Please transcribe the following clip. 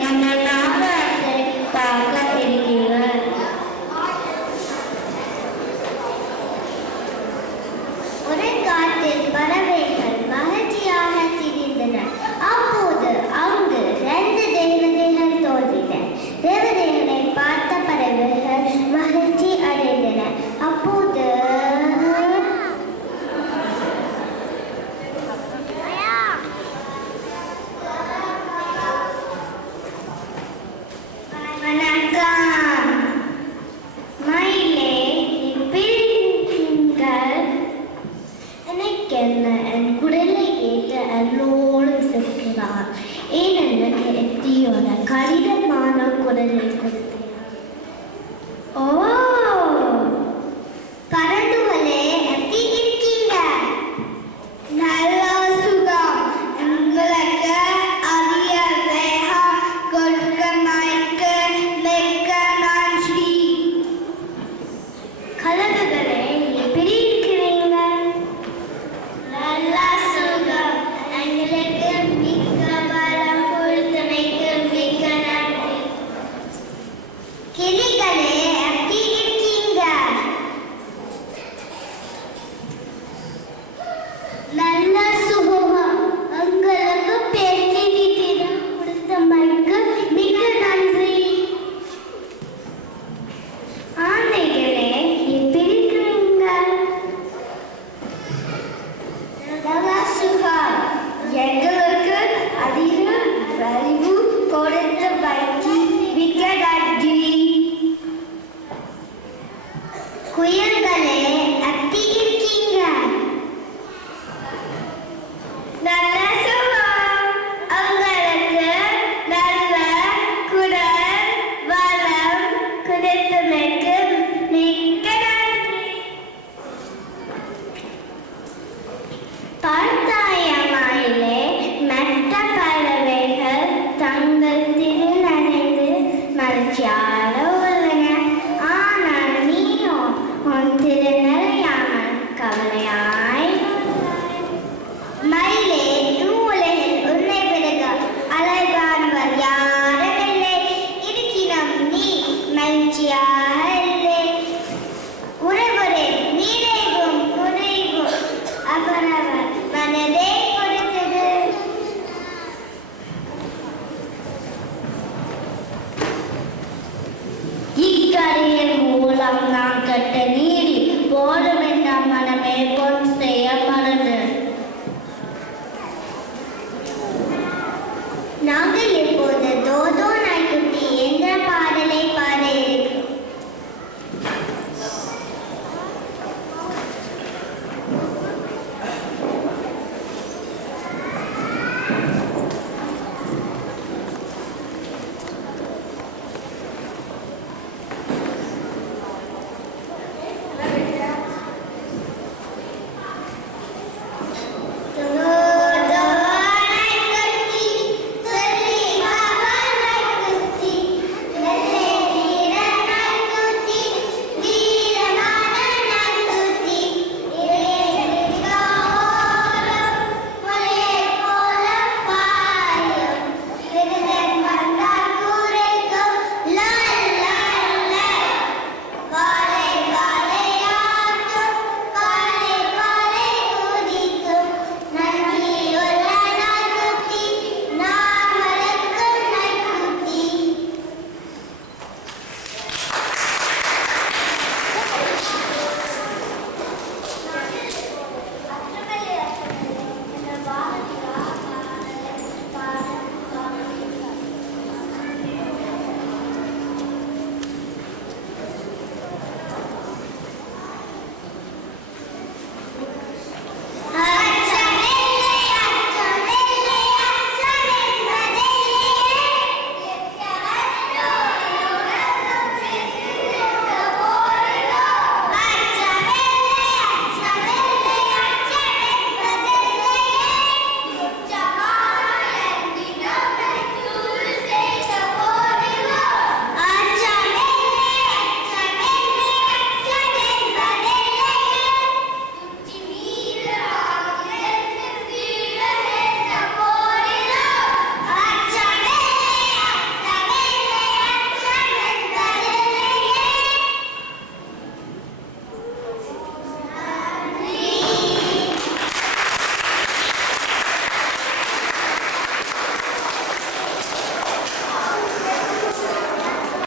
ഞാൻ என்ன என் குடலை ஏற்ற அல்லோடு விசக்கிறார் ஏனென்ன கெட்டியோட கடிதமான குடலை கொடுத்து Cuídate. பாவம் நாம் கட்ட நீடி போதும் என்ற மனமே பொன் நாங்கள்